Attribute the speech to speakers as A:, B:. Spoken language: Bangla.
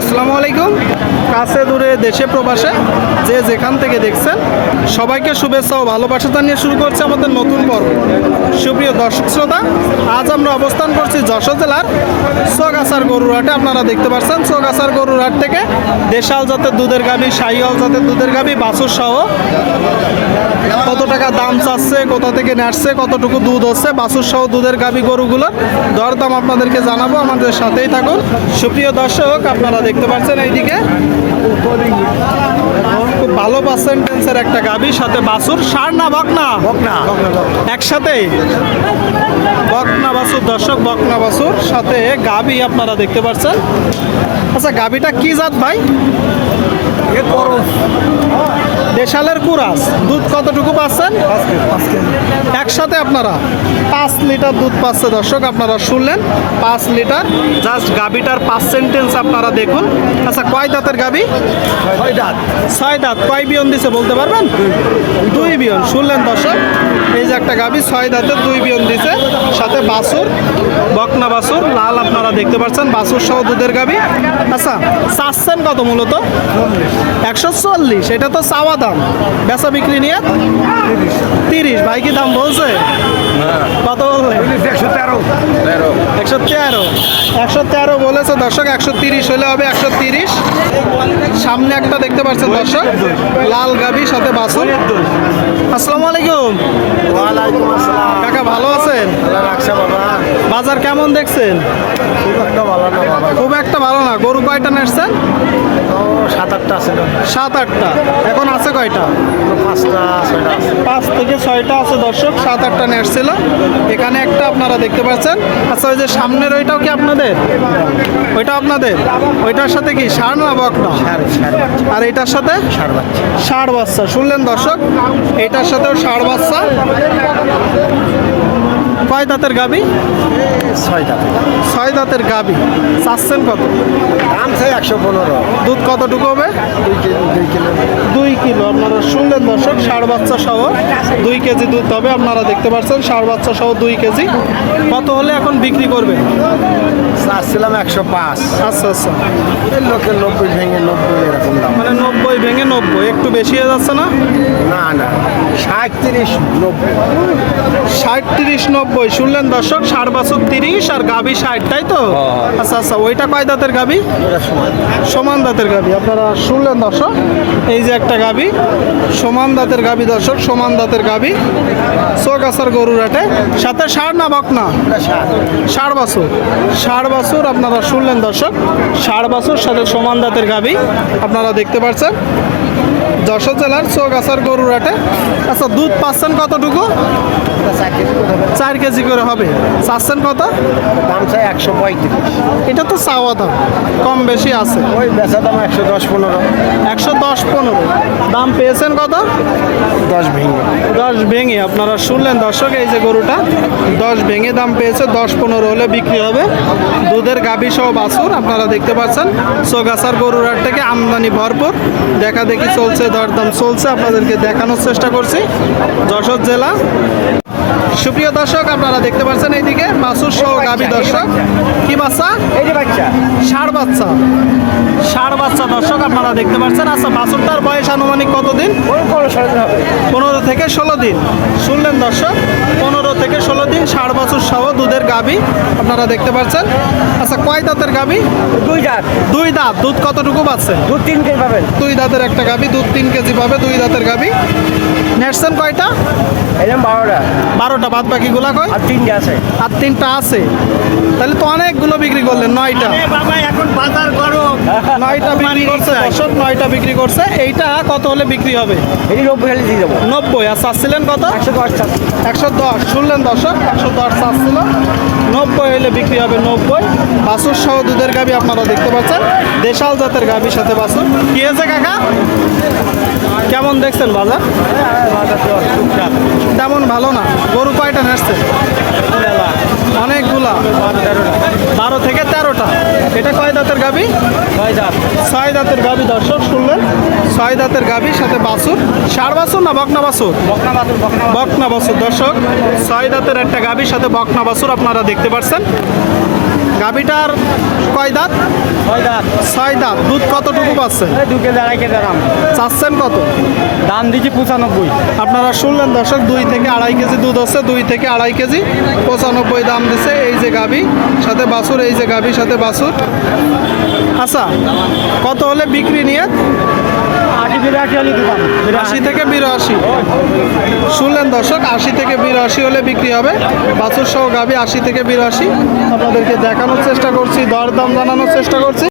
A: আসসালামু আলাইকুম। কাছে দূরে দেশে প্রবাসে যে যেখান থেকে দেখছেন, সবাইকে শুভেচ্ছা ও ভালোবাসা জানিয়ে শুরু করছে আমাদের নতুন পর্ব। সুপ্রিয় দর্শক শ্রোতা, আজ আমরা অবস্থান করছি যশোর জেলার সোগাছার গরুরহাটে। আপনারা দেখতে পাচ্ছেন, সোগাছার গরুরহাট থেকে দেশাল জাতের দুধের গাবি শাহিয়াল জাতের দুধের গাবি বাছুর সহ টাকা দাম চাচ্ছে কোথা থেকে নাচছে কতটুকু দুধ হচ্ছে বাছুর সহ দুধের গাবি গরুগুলোর দরদাম আপনাদেরকে জানাব আমাদের সাথেই থাকুন। সুপ্রিয় দর্শক আপনারা দেখতে পাচ্ছেন এইদিকে। খুব ভালো পার্সেন্টেন্সের একটা গাবি সাথে বাছুর সার না বকনা। একসাথেই বকনা বাছুর দর্শক বকনা বাছুর সাথে গাবি আপনারা দেখতে পাচ্ছেন। আচ্ছা গাবিটা কি জাত ভাই? দেশালের কুরাস দুধ কতটুকু পাচ্ছেন? একসাথে আপনারা পাঁচ লিটার দুধ পাচ্ছে দর্শক আপনারা শুনলেন পাঁচ লিটার জাস্ট গাবিটার পার্সেন্টেন্স আপনারা দেখুন। আচ্ছা কয় দাঁতের গাবি ছয় দাঁত। কয় বিয়ন দিছে বলতে পারবেন? দুই বিয়ন। শুনলেন দর্শক এই যে একটা গাবি ছয় দাঁতের দুই বিয়ন দিছে। সাথে বাসুর বকনা বাসুর লাল আপনারা দেখতে পাচ্ছেন বাসুর সহ দুধের গাবি আচ্ছা চাচ্ছেন কত মূলত? একশো চল্লিশ এটা তো চাওয়া দাম? বেচা বিক্রি নিয়ে? তিরিশ। ভাই কি দাম বলছে? কত বললেন
B: একশো তেরো।
A: একশো তেরো একশো তেরো বলেছে। দর্শক একশো তিরিশ হলে হবে একশো তিরিশ। সামনে একটা দেখতে পাচ্ছেন দর্শক। লাল গাবি সাথে বাসন। আসসালামু আলাইকুম। কাকা ভালো আছেন? বাজার কেমন দেখছেন?
B: খুব একটা ভালো না
A: গরু কয়টা নেসছেন
B: সাত আটটা আছে
A: সাত আটটা। এখন আছে কয়টা?
B: পাঁচটা ছয়টা আছে।
A: পাঁচ থেকে ছয়টা আছে দর্শক সাত আটটা নেট ছিল। এখানে একটা আপনারা দেখতে পাচ্ছেন। আচ্ছা ওই যে সামনের ওইটাও কি আপনাদের? ওইটা আপনাদের? ওইটার সাথে কি? সার না
B: সাড়ে
A: আর এটার সাথে?
B: সাড়ে বাচ্চা।
A: ষাড় বাচ্চা। শুনলেন দর্শক? এটার সাথেও ষাড় বাচ্চা। কয় দাঁতের গাবি?
B: ছয়টা
A: ছয় দাঁতের গাবি। চাচ্ছেন কত?
B: দাম চাই একশো পনেরো।
A: দুধ কতটুকু হবে?
B: দুই কেজি দুই কিলো।
A: দুই কিলো। আপনারা শুনলেন দর্শক ষাড় বাচ্চা সহ দুই কেজি দুধ হবে। আপনারা দেখতে পাচ্ছেন ষাড় বাচ্চা সহ দুই কেজি। কত হলে এখন বিক্রি করবে
B: চাচ্ছিলাম একশো পাঁচ।
A: আচ্ছা আচ্ছা।
B: লোকের নব্বই ভেঙে নব্বই এরকম দাম।
A: মানে নব্বই ভেঙে নব্বই একটু বেশি হয়ে যাচ্ছে না?
B: না না ষাট তিরিশ নব্বই।
A: ষাট তিরিশ নব্বই শুনলেন দর্শক? ষাট বছর তিরিশ আর গাবি ষাট তাই তো? আচ্ছা আচ্ছা ওইটা কয় দাঁতের গাবি সমান দাঁতের গাবি আপনারা শুনলেন দর্শক? এই যে একটা গাবি সমান দাঁতের গাবি দর্শক সমান দাঁতের গাবি চোগাছার গরুর হাটে। সাথে ষাট না বকনা?
B: ষাট
A: বছর। ষাট বছর আপনারা শুনলেন দর্শক। ষাট বছর সাথে সমান দাঁতের গাবি আপনারা দেখতে পাচ্ছেন যশোর জেলার চৌগাছার গরুর হাটে আচ্ছা দুধ পাচ্ছেন কতটুকু?
B: চার কেজি করে হবে।
A: চার কেজি করে হবে চাচ্ছেন কত?
B: দাম চাই একশো পঁয়ত্রিশ।
A: এটা তো চাওয়া দাম। কম বেশি আছে।
B: ওই বেচা দাম একশো দশ পনেরো।
A: একশো দশ পনেরো। দাম পেয়েছেন কত?
B: দশ ভেঙে।
A: দশ ভেঙে। আপনারা শুনলেন দর্শক এই যে গরুটা দশ ভেঙে দাম পেয়েছে দশ পনেরো হলে বিক্রি হবে। দুধের গাভী সহ বাছুর আপনারা দেখতে পাচ্ছেন সোগাছার গরুর হাট থেকে আমদানি ভরপুর। দেখা দেখি চলছে দরদাম চলছে আপনাদেরকে দেখানোর চেষ্টা করছি। যশোর জেলা। সুপ্রিয় দর্শক আপনারা দেখতে পাচ্ছেন এইদিকে বাছুর সহ গাভী দর্শক। কি বাচ্চা?
B: এই যে বাচ্চা।
A: ষাড় বাচ্চা। ষাড় বাচ্চা দর্শক আপনারা দেখতে পাচ্ছেন। আচ্ছা বাছুরটার বয়স আনুমানিক কতদিন? পনেরো থেকে ষোলো দিন। শুনলেন দর্শক পনেরো থেকে ষোলো দিন ষাট বছর সহ দুধের গাবি আপনারা দেখতে পাচ্ছেন। আচ্ছা কয় দাঁতের গাবি
B: দুই দাঁত।
A: দুই দাঁত। দুধ কতটুকু পাচ্ছে?
B: দু তিন কেজি পাবেন।
A: দুই দাঁতের একটা গাবি দুধ তিন কেজি পাবে দুই দাঁতের গাবি নেটসেন কয়টা?
B: এরকম বারোটা।
A: বারোটা বাদ বাকিগুলা কয়?
B: আর তিনটে আছে।
A: আর তিনটা আছে। তাহলে তো অনেকগুলো বিক্রি করলেন নয়টা।
B: বাবা এখন বাজার গরম।
A: নয়টা বিক্রি করছে দর্শক নয়টা বিক্রি করছে। এইটা কত হলে বিক্রি হবে?
B: এই নব্বই হলে দিয়ে দেবো।
A: নব্বই। আর চাচ্ছিলেন কত?
B: একশো দশ
A: একশো দশ। শুনলেন দর্শক একশো দশ চাচ্ছিল। নব্বই হলে বিক্রি হবে নব্বই। বাসুর সহ দুধের গাবি আপনারা দেখতে পাচ্ছেন। দেশাল জাতের গাবির সাথে বাসুর। কি হয়েছে কাকা? কেমন দেখছেন বাজার? তেমন ভালো না। গরু কয়টা নেসছে অনেকগুলা। বারো থেকে তেরোটা। এটা কয় দাঁতের গাবি? ছয় দাঁতের গাবি, দর্শক, শুনলেন? ছয় দাঁতের গাবি সাথে বাছুর। ষাড় বাসুর না বকনা বাছুর?
B: বকনা বকনা
A: দর্শক। ছয় দাঁতের একটা গাবির সাথে বকনা বাসুর আপনারা দেখতে পাচ্ছেন গাবিটার কয় দাঁত?
B: ছয় দাঁত।
A: দুধ কতটুকু পাচ্ছেন?
B: দু কেজি আড়াই কেজি দাম।
A: চাচ্ছেন কত?
B: দাম দিচ্ছি পঁচানব্বই।
A: আপনারা শুনলেন দর্শক দুই থেকে আড়াই কেজি দুধ হচ্ছে দুই থেকে আড়াই কেজি পঁচানব্বই দাম দিছে এই যে গাভি সাথে বাছুর এই যে গাভি সাথে বাসুর আচ্ছা কত হলে বিক্রি নিয়ে? আশি থেকে বিরাশি। শুনলেন দর্শক, আশি থেকে বিরাশি হলে বিক্রি হবে। বাছুর সহ গাবি আশি থেকে বিরাশি। আপনাদেরকে দেখানোর চেষ্টা করছি, দরদাম জানানোর চেষ্টা করছি।